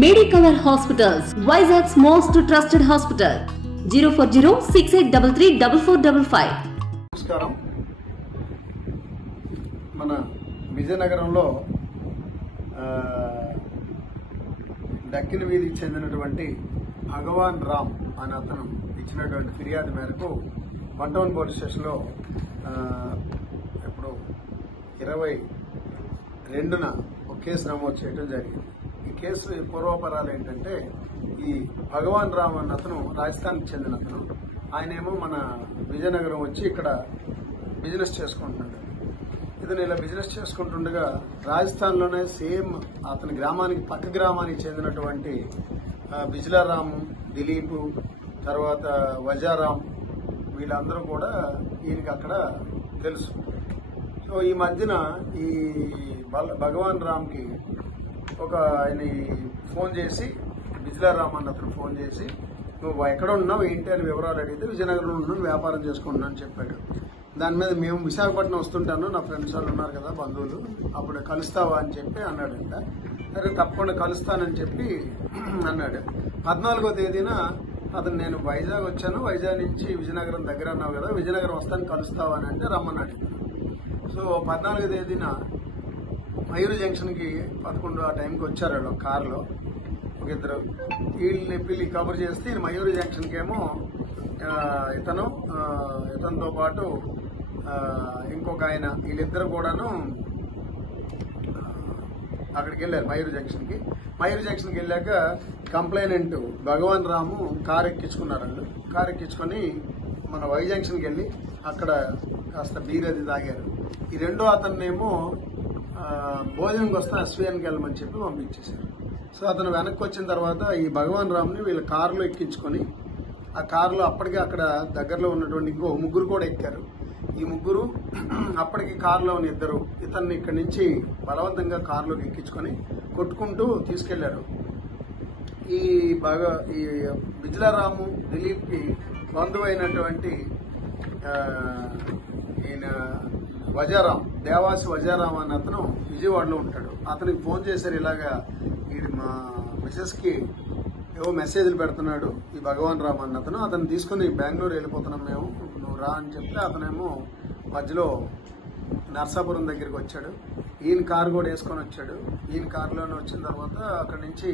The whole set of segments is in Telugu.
Medicover Hospitals, Vizag's most trusted hospital. 04068334455. నమస్కారం. మన విజయనగరంలో దక్కిన వీధికి చెందినటువంటి భగవాన్ రామ్ అనే అతను ఇచ్చినటువంటి ఫిర్యాదు మేరకు 1 టౌన్ పోలీస్ స్టేషన్లో ఇప్పుడు 22న ఒక కేసు నమోదు చేయడం జరిగింది. ఈ కేసు పూర్వపరాలు ఏంటంటే, ఈ భగవాన్ రామ్ అన్న అతను రాజస్థాన్కి చెందిన అతను. ఆయనేమో మన విజయనగరం వచ్చి ఇక్కడ బిజినెస్ చేసుకుంటున్నాడు. ఇతను ఇలా బిజినెస్ చేసుకుంటుండగా రాజస్థాన్లోనే సేమ్ అతని గ్రామానికి పక్క గ్రామానికి చెందినటువంటి బిజ్లారాము, దిలీపు, తర్వాత వజారాం వీళ్ళందరూ కూడా ఈయనకి అక్కడ తెలుసు. సో ఈ మధ్యన ఈ భగవాన్ రామ్కి ఒక ఆయన ఫోన్ చేసి, బిజ్లారామ్ అన్న అతను ఫోన్ చేసి, నువ్వు ఎక్కడ ఉన్నావు ఏంటి అని వివరాలు అడిగితే విజయనగరంలో ఉన్నాను, వ్యాపారం చేసుకుంటున్నాను అని చెప్పాడు. దాని మీద మేము విశాఖపట్నం వస్తుంటాను, నా ఫ్రెండ్స్ వాళ్ళు ఉన్నారు కదా బంధువులు, అప్పుడు కలుస్తావా అని చెప్పి అన్నాడంట. సరే తప్పకుండా కలుస్తానని చెప్పి అన్నాడు. 14వ తేదీన అతను నేను వైజాగ్ వచ్చాను, వైజాగ్ నుంచి విజయనగరం దగ్గర అన్నావు కదా, విజయనగరం వస్తాను కలుస్తావా అని అంటే రమ్మన్నాడు. సో 14వ తేదీన మయూరు జంక్షన్కి 11 ఆ టైంకి వచ్చారు వాళ్ళు కారులో ఒక ఇద్దరు. వీళ్ళని పిల్లి కబుర్ చేస్తే మయూరు జంక్షన్కి ఏమో ఇతనితో పాటు ఇంకొక ఆయన, వీళ్ళిద్దరు కూడాను అక్కడికి వెళ్ళారు మయూరు జంక్షన్కి. మయూరు జంక్షన్కి వెళ్ళాక కంప్లైనెంట్ భగవాన్ రాము కారు ఎక్కించుకున్నారు. వాళ్ళు కారు ఎక్కించుకొని మన వై జంక్షన్కి వెళ్ళి అక్కడ కాస్త బీర్ అది తాగారు. ఈ రెండో అతన్నేమో భోజనంకి వస్తే అశ్వయానికి వెళ్ళమని చెప్పి పంపించేశారు. సో అతను వెనక్కి వచ్చిన తర్వాత ఈ భగవాన్ రామ్ని వీళ్ళ కారులో ఎక్కించుకొని ఆ కారులో అప్పటికే అక్కడ దగ్గరలో ఉన్నటువంటి ఇంకో ముగ్గురు కూడా ఎక్కారు. ఈ ముగ్గురు అప్పటికి కారులో ఉన్న ఇద్దరు ఇతన్ని ఇక్కడి నుంచి బలవంతంగా కారులోకి ఎక్కించుకొని కొట్టుకుంటూ తీసుకెళ్లారు. ఈ బిజ్లారాము, దిలీప్కి బంధువు అయినటువంటి ఈయన వజారాం, దేవాసి వజారాం అన్న అతను విజయవాడలో ఉంటాడు. అతనికి ఫోన్ చేశారు, ఇలాగా మా మిసెస్కి ఏవో మెసేజ్లు పెడుతున్నాడు ఈ భగవాన్ రామ్ అన్న అతను, అతను తీసుకుని బెంగళూరు వెళ్ళిపోతున్నాం మేము, నువ్వు రా అని చెప్తే అతనేమో మధ్యలో నర్సాపురం దగ్గరికి వచ్చాడు. ఈయన కారు కూడా వేసుకొని వచ్చాడు. ఈయన కారులోనే వచ్చిన తర్వాత అక్కడి నుంచి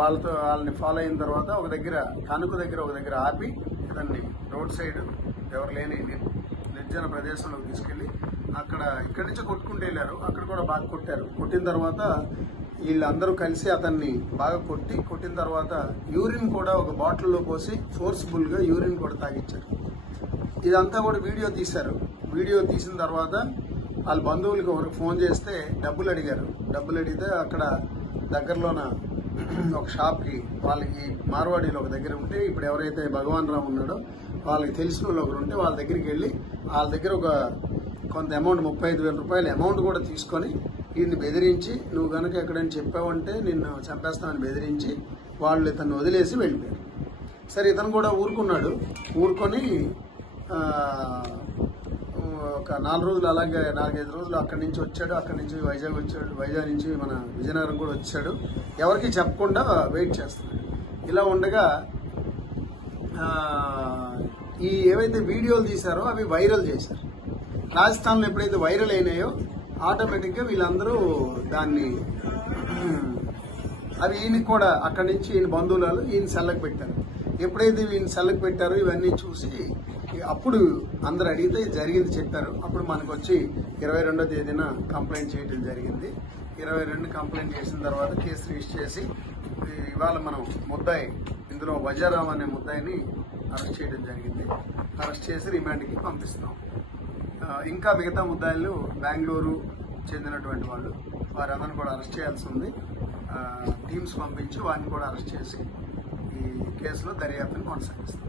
వాళ్ళని ఫాలో అయిన తర్వాత ఒక దగ్గర తణుకు దగ్గర ఒక దగ్గర ఆపి ఇతన్ని రోడ్ సైడ్ ఎవరు లేని నిర్జన ప్రదేశంలోకి తీసుకెళ్లి అక్కడ ఇక్కడి నుంచి కొట్టుకుంటూ వెళ్ళారు. అక్కడ కూడా బాగా కొట్టారు. కొట్టిన తర్వాత వీళ్ళందరూ కలిసి అతన్ని బాగా కొట్టిన తర్వాత యూరిన్ కూడా ఒక బాటిల్లో పోసి ఫోర్స్ఫుల్ గా యూరిన్ కూడా తాగించారు. ఇదంతా కూడా వీడియో తీశారు. వీడియో తీసిన తర్వాత వాళ్ళ బంధువులకి ఒకరికి ఫోన్ చేస్తే డబ్బులు అడిగారు. డబ్బులు అడిగితే అక్కడ దగ్గరలోన ఒక షాప్ కి వాళ్ళకి మార్వాడీలో ఒక దగ్గర ఉంటే, ఇప్పుడు ఎవరైతే భగవాన్ రామ్ ఉన్నాడో వాళ్ళకి తెలిసిన వాళ్ళు ఒకరు ఉంటే వాళ్ళ దగ్గరికి వెళ్ళి వాళ్ళ దగ్గర ఒక కొంత అమౌంట్ 35,000 రూపాయల అమౌంట్ కూడా తీసుకొని వీడిని బెదిరించి, నువ్వు గనక ఎక్కడైనా చెప్పావంటే నిన్ను చంపేస్తామని బెదిరించి వాళ్ళు ఇతన్ని వదిలేసి వెళ్ళిపోయారు. సరే ఇతను కూడా ఊరుకున్నాడు. ఊరుకొని ఒక 4 రోజులు అలాగే 4-5 రోజులు అక్కడి నుంచి వచ్చాడు. అక్కడి నుంచి వైజాగ్ వచ్చాడు. వైజాగ్ నుంచి మన విజయనగరం కూడా వచ్చాడు. ఎవరికి చెప్పకుండా వెయిట్ చేస్తున్నాడు. ఇలా ఉండగా ఈ ఏవైతే వీడియోలు తీశారో అవి వైరల్ చేశారు. రాజస్థాన్లో ఎప్పుడైతే వైరల్ అయినాయో ఆటోమేటిక్గా వీళ్ళందరూ దాన్ని అవి ఈయనకి కూడా అక్కడి నుంచి ఈయన బంధువులు ఈయన సెల్లకు పెట్టారు. ఎప్పుడైతే ఈయన సెల్లకు పెట్టారో ఇవన్నీ చూసి అప్పుడు అందరు అడిగితే జరిగింది చెప్పారు. అప్పుడు మనకు వచ్చి 22వ తేదీన కంప్లైంట్ చేయడం జరిగింది. 22 కంప్లైంట్ చేసిన తర్వాత కేసు రిజిస్టర్ చేసి ఇవాళ మనం ముద్దాయి, ఇందులో వజారాం అనే ముద్దాయిని అరెస్ట్ చేయడం జరిగింది. అరెస్ట్ చేసి రిమాండ్కి పంపిస్తున్నాం. ఇంకా మిగతా ముద్దాయిలు బెంగళూరు చెందినటువంటి వాళ్ళు, వారందరిని కూడా అరెస్ట్ చేయాల్సి ఉంది. టీమ్స్ పంపించి వారిని కూడా అరెస్ట్ చేసి ఈ కేసులో దర్యాప్తును కొనసాగిస్తాం.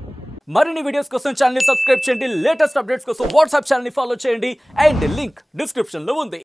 మరిన్ని వీడియోస్ కోసం ఛానల్ ని సబ్స్క్రైబ్ చేయండి. లేటెస్ట్ అప్డేట్స్ కోసం వాట్సాప్ ఛానల్ ని ఫాలో చేయండి. అండ్ లింక్ డిస్క్రిప్షన్ లో ఉంది.